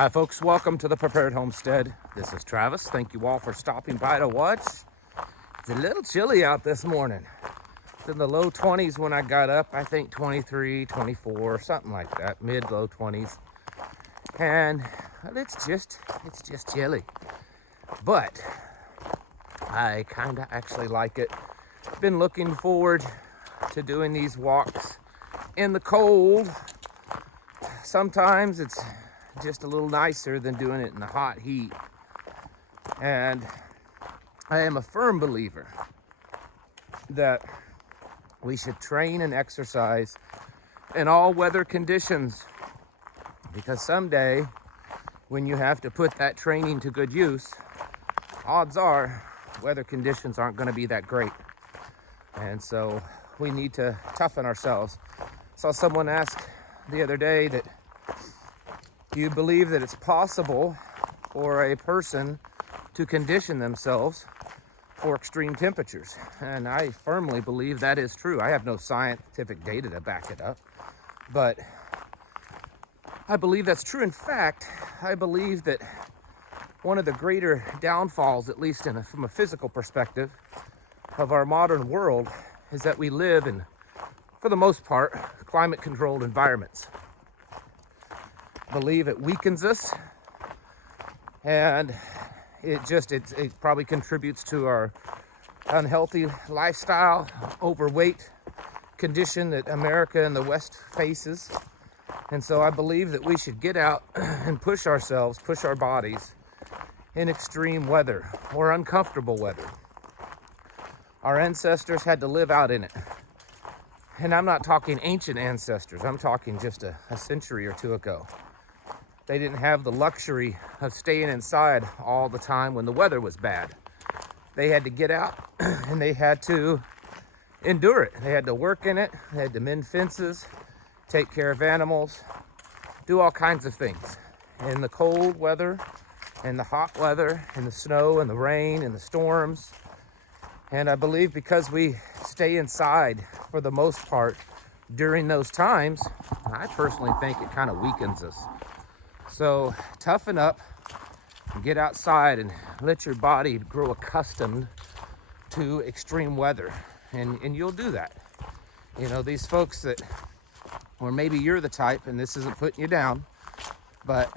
Hi folks, welcome to the Prepared Homestead. This is Travis. Thank you all for stopping by to watch. It's a little chilly out this morning. It's in the low 20s when I got up. I think 23, 24, something like that, mid-low 20s. And it's just chilly. But I kind of actually like it. Been looking forward to doing these walks in the cold. Sometimes it's just a little nicer than doing it in the hot heat. And I am a firm believer that we should train and exercise in all weather conditions, because someday when you have to put that training to good use, odds are weather conditions aren't going to be that great. And so we need to toughen ourselves. Saw someone ask the other day that, do you believe that it's possible for a person to condition themselves for extreme temperatures? And I firmly believe that is true. I have no scientific data to back it up, but I believe that's true. In fact, I believe that one of the greater downfalls, at least from a physical perspective, of our modern world is that we live in, for the most part, climate-controlled environments. I believe it weakens us, and it probably contributes to our unhealthy lifestyle, overweight condition that America and the West faces. And so I believe that we should get out and push ourselves, push our bodies in extreme weather or uncomfortable weather. Our ancestors had to live out in it. And I'm not talking ancient ancestors, I'm talking just a century or two ago. They didn't have the luxury of staying inside all the time when the weather was bad. They had to get out and they had to endure it. They had to work in it, they had to mend fences, take care of animals, do all kinds of things. In the cold weather, in the hot weather, in the snow and the rain and the storms. And I believe because we stay inside for the most part during those times, I personally think it kind of weakens us. So toughen up, and get outside and let your body grow accustomed to extreme weather. And you'll do that. You know, these folks that, or maybe you're the type, and this isn't putting you down, but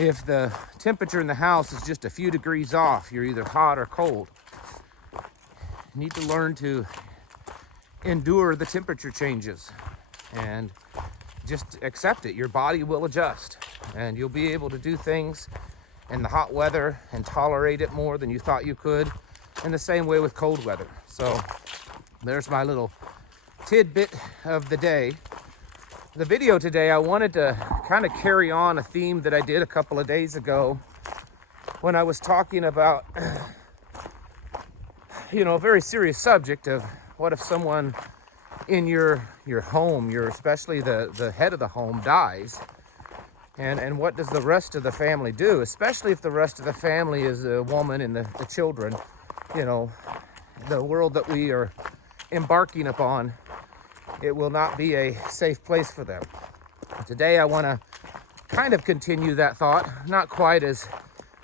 if the temperature in the house is just a few degrees off, you're either hot or cold. You need to learn to endure the temperature changes and just accept it. Your body will adjust, and you'll be able to do things in the hot weather and tolerate it more than you thought you could, in the same way with cold weather. So there's my little tidbit of the day. The video today, I wanted to kind of carry on a theme that I did a couple of days ago when I was talking about, a very serious subject of what if someone in your home, especially the head of the home, dies, and what does the rest of the family do, especially if the rest of the family is a woman and the children. The world that we are embarking upon, it will not be a safe place for them. Today I want to kind of continue that thought, not quite as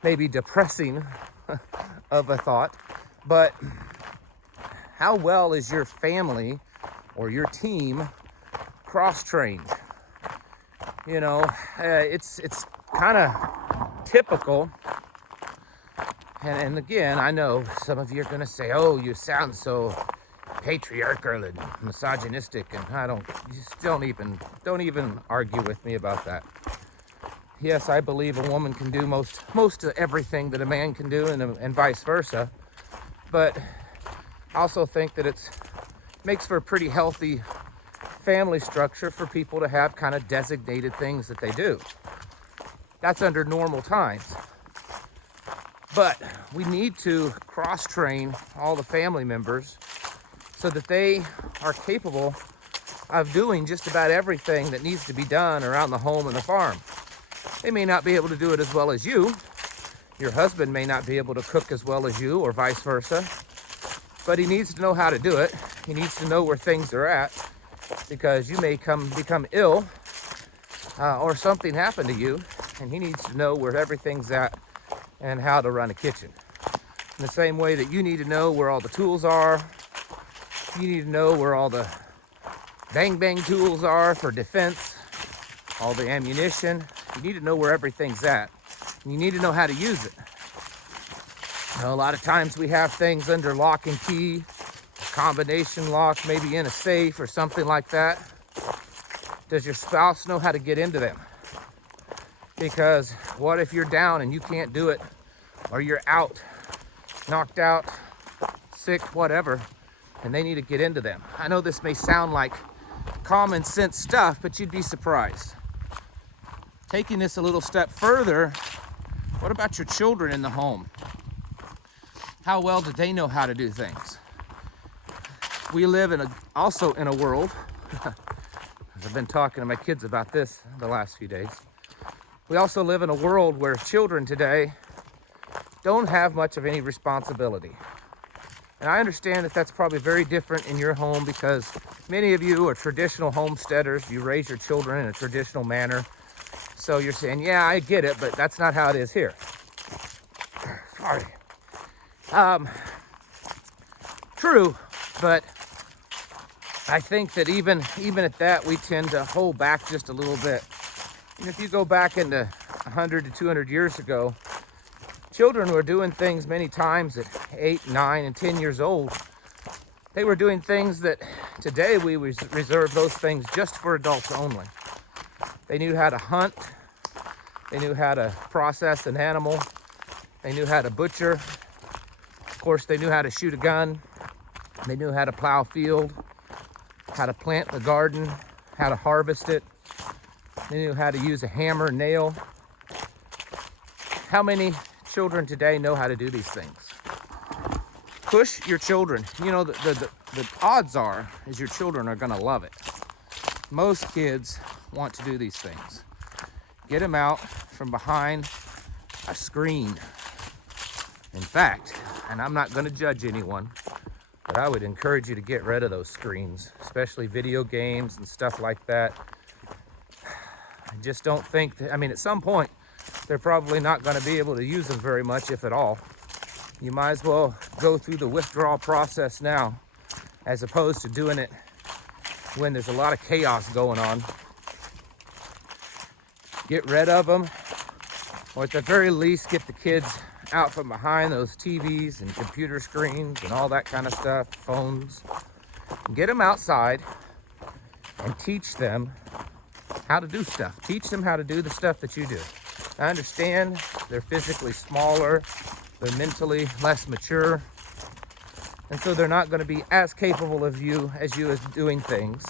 maybe depressing of a thought, but how well is your family or your team cross-trained? It's kind of typical. And again, I know some of you are going to say, oh, you sound so patriarchal and misogynistic, and don't even argue with me about that. Yes, I believe a woman can do most of everything that a man can do, and vice versa. But I also think that it makes for a pretty healthy family structure for people to have kind of designated things that they do. That's under normal times. But we need to cross-train all the family members so that they are capable of doing just about everything that needs to be done around the home and the farm. They may not be able to do it as well as you. Your husband may not be able to cook as well as you, or vice versa. But he needs to know how to do it. He needs to know where things are at, because you may become ill or something happen to you, and he needs to know where everything's at and how to run a kitchen. In the same way that you need to know where all the tools are, you need to know where all the bang tools are for defense, all the ammunition. You need to know where everything's at. And you need to know how to use it. You know, a lot of times we have things under lock and key, a combination lock, maybe in a safe or something like that. Does your spouse know how to get into them? Because what if you're down and you can't do it, or you're out, knocked out, sick, whatever, and they need to get into them? I know this may sound like common sense stuff, but you'd be surprised. Taking this a little step further, what about your children in the home? How well do they know how to do things? We live also in a world, I've been talking to my kids about this the last few days. We also live in a world where children today don't have much of any responsibility. And I understand that that's probably very different in your home because many of you are traditional homesteaders. You raise your children in a traditional manner. So you're saying, yeah, I get it, but that's not how it is here. Sorry. True, but I think that even at that, we tend to hold back just a little bit. And if you go back into 100 to 200 years ago, children were doing things many times at 8, 9, and 10 years old. They were doing things that today we reserve those things just for adults only. They knew how to hunt. They knew how to process an animal. They knew how to butcher. Of course, they knew how to shoot a gun. They knew how to plow a field, how to plant the garden, how to harvest it. They knew how to use a hammer, nail. How many children today know how to do these things? Push your children. You know, the odds are is your children are going to love it. Most kids want to do these things. Get them out from behind a screen. In fact, and I'm not going to judge anyone, but I would encourage you to get rid of those screens, especially video games and stuff like that. I just don't think that, I mean, at some point, they're probably not going to be able to use them very much, if at all. You might as well go through the withdrawal process now, as opposed to doing it when there's a lot of chaos going on. Get rid of them, or at the very least, get the kids out from behind those TVs and computer screens and all that kind of stuff, phones. And get them outside and teach them how to do stuff. Teach them how to do the stuff that you do. I understand they're physically smaller, they're mentally less mature, and so they're not going to be as capable of you as doing things.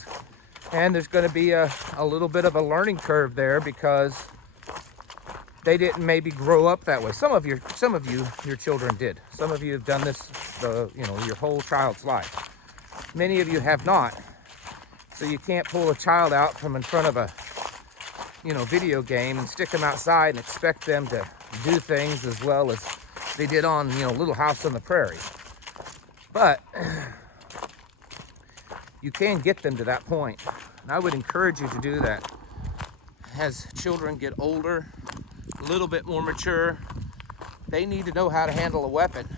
And there's going to be a little bit of a learning curve there because they didn't maybe grow up that way. Some of you, your children did. Some of you have done this, your whole child's life. Many of you have not. So you can't pull a child out from in front of a, video game and stick them outside and expect them to do things as well as they did on, Little House on the Prairie. But you can get them to that point. And I would encourage you to do that. As children get older, a little bit more mature, they need to know how to handle a weapon.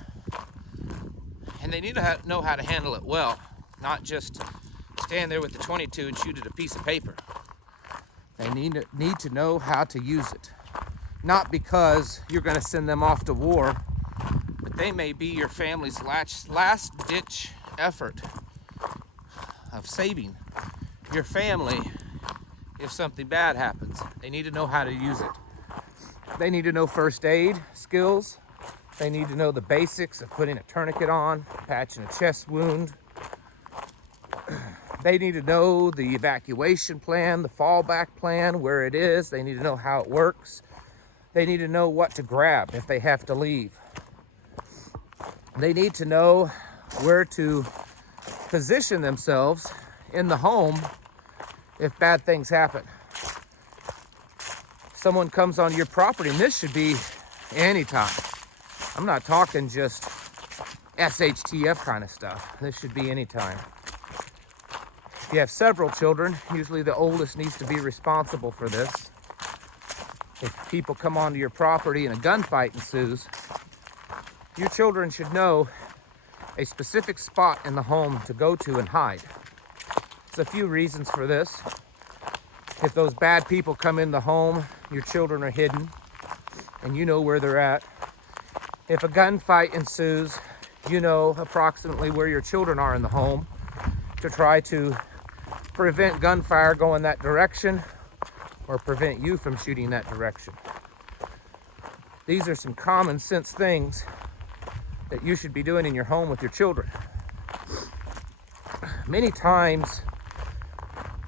And they need to know how to handle it well, not just stand there with the .22 and shoot at a piece of paper. They need to know how to use it. Not because you're going to send them off to war, but they may be your family's last-ditch effort of saving your family if something bad happens. They need to know how to use it. They need to know first aid skills. They need to know the basics of putting a tourniquet on, patching a chest wound. They need to know the evacuation plan, the fallback plan, where it is. They need to know how it works. They need to know what to grab if they have to leave. They need to know where to position themselves in the home if bad things happen. Someone comes on your property, and this should be anytime. I'm not talking just SHTF kind of stuff. This should be anytime. If you have several children, usually the oldest needs to be responsible for this. if people come onto your property and a gunfight ensues, your children should know a specific spot in the home to go to and hide. There's a few reasons for this. If those bad people come in the home, your children are hidden and you know where they're at. If a gunfight ensues, you know approximately where your children are in the home to try to prevent gunfire going that direction or prevent you from shooting that direction. These are some common sense things that you should be doing in your home with your children. Many times,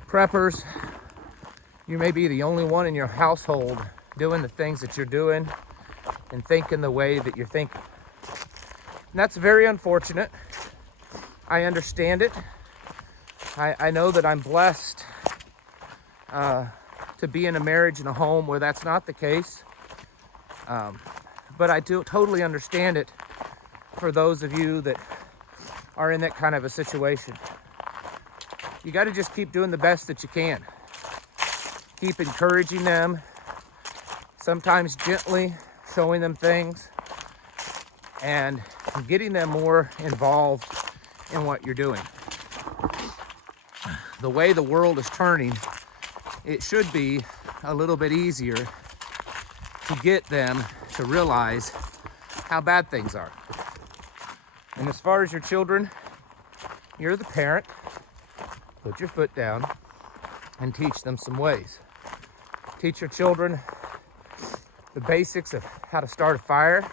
preppers, you may be the only one in your household doing the things that you're doing and thinking the way that you're thinking. And that's very unfortunate. I understand it. I know that I'm blessed to be in a marriage and a home where that's not the case. But I do totally understand it for those of you that are in that kind of a situation. You got to just keep doing the best that you can. Keep encouraging them, sometimes gently showing them things, and getting them more involved in what you're doing. The way the world is turning, it should be a little bit easier to get them to realize how bad things are. And as far as your children, you're the parent. Put your foot down and teach them some ways. Teach your children the basics of how to start a fire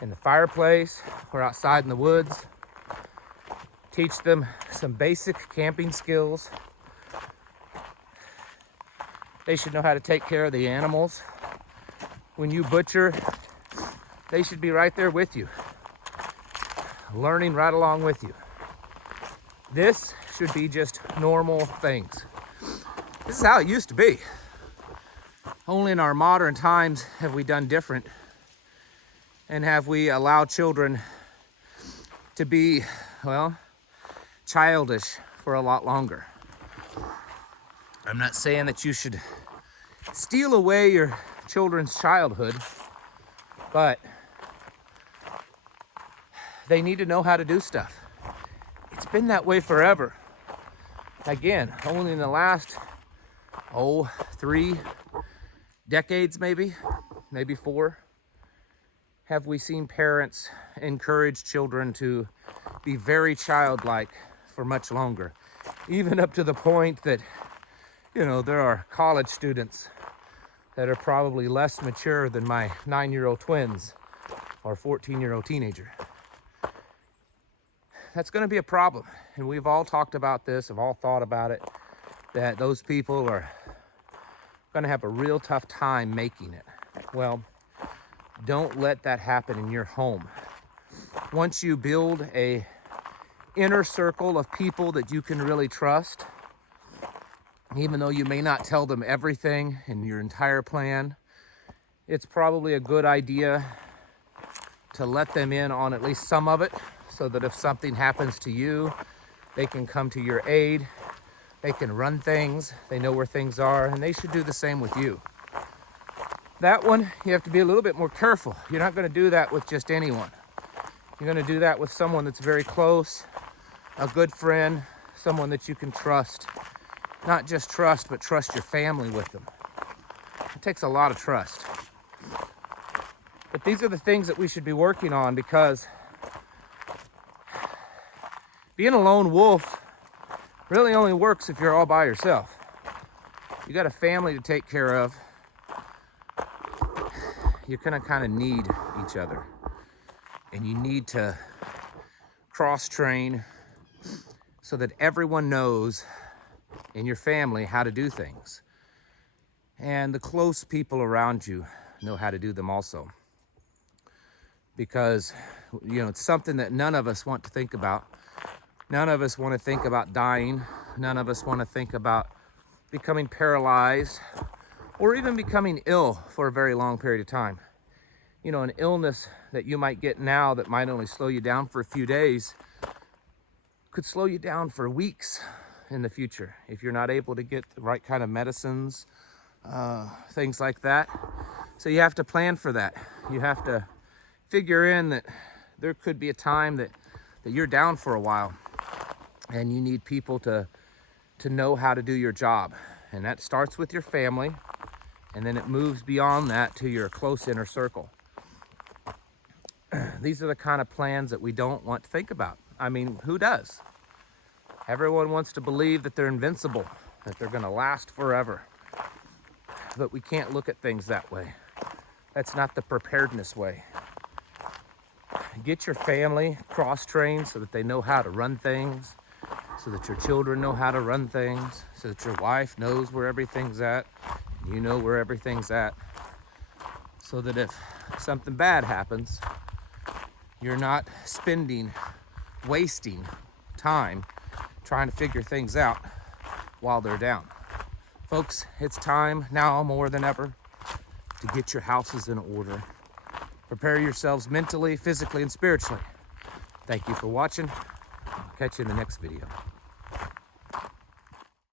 in the fireplace or outside in the woods. Teach them some basic camping skills. They should know how to take care of the animals. When you butcher, they should be right there with you, learning right along with you. This should be just normal things. This is how it used to be. Only in our modern times have we done different, and have we allowed children to be, well, childish for a lot longer. I'm not saying that you should steal away your children's childhood, but they need to know how to do stuff. It's been that way forever. Again, only in the last, 3 decades maybe 4, have we seen parents encourage children to be very childlike for much longer. Even up to the point that, there are college students that are probably less mature than my 9-year-old twins or 14-year-old teenager. That's going to be a problem. And we've all talked about this, have all thought about it, that those people are going to have a real tough time making it. Well, don't let that happen in your home. Once you build a inner circle of people that you can really trust, even though you may not tell them everything in your entire plan, it's probably a good idea to let them in on at least some of it, so that if something happens to you, they can come to your aid, they can run things, they know where things are, and they should do the same with you. That one, you have to be a little bit more careful. You're not going to do that with just anyone. You're going to do that with someone that's very close, a good friend, someone that you can trust. Not just trust, but trust your family with them. It takes a lot of trust. But these are the things that we should be working on, because being a lone wolf really only works if you're all by yourself. You got a family to take care of. You're gonna kind of need each other. And you need to cross-train so that everyone knows in your family how to do things. And the close people around you know how to do them also. Because, it's something that none of us want to think about. None of us want to think about dying. None of us want to think about becoming paralyzed or even becoming ill for a very long period of time. An illness that you might get now that might only slow you down for a few days could slow you down for weeks in the future if you're not able to get the right kind of medicines, things like that. So you have to plan for that. You have to figure in that there could be a time that you're down for a while and you need people to know how to do your job. And that starts with your family, and then it moves beyond that to your close inner circle. These are the kind of plans that we don't want to think about. I mean, who does? Everyone wants to believe that they're invincible, that they're gonna last forever. But we can't look at things that way. That's not the preparedness way. Get your family cross-trained so that they know how to run things, so that your children know how to run things, so that your wife knows where everything's at, and you know where everything's at, so that if something bad happens, you're not wasting time trying to figure things out while they're down. Folks, it's time now more than ever to get your houses in order. Prepare yourselves mentally, physically, and spiritually. Thank you for watching. I'll catch you in the next video.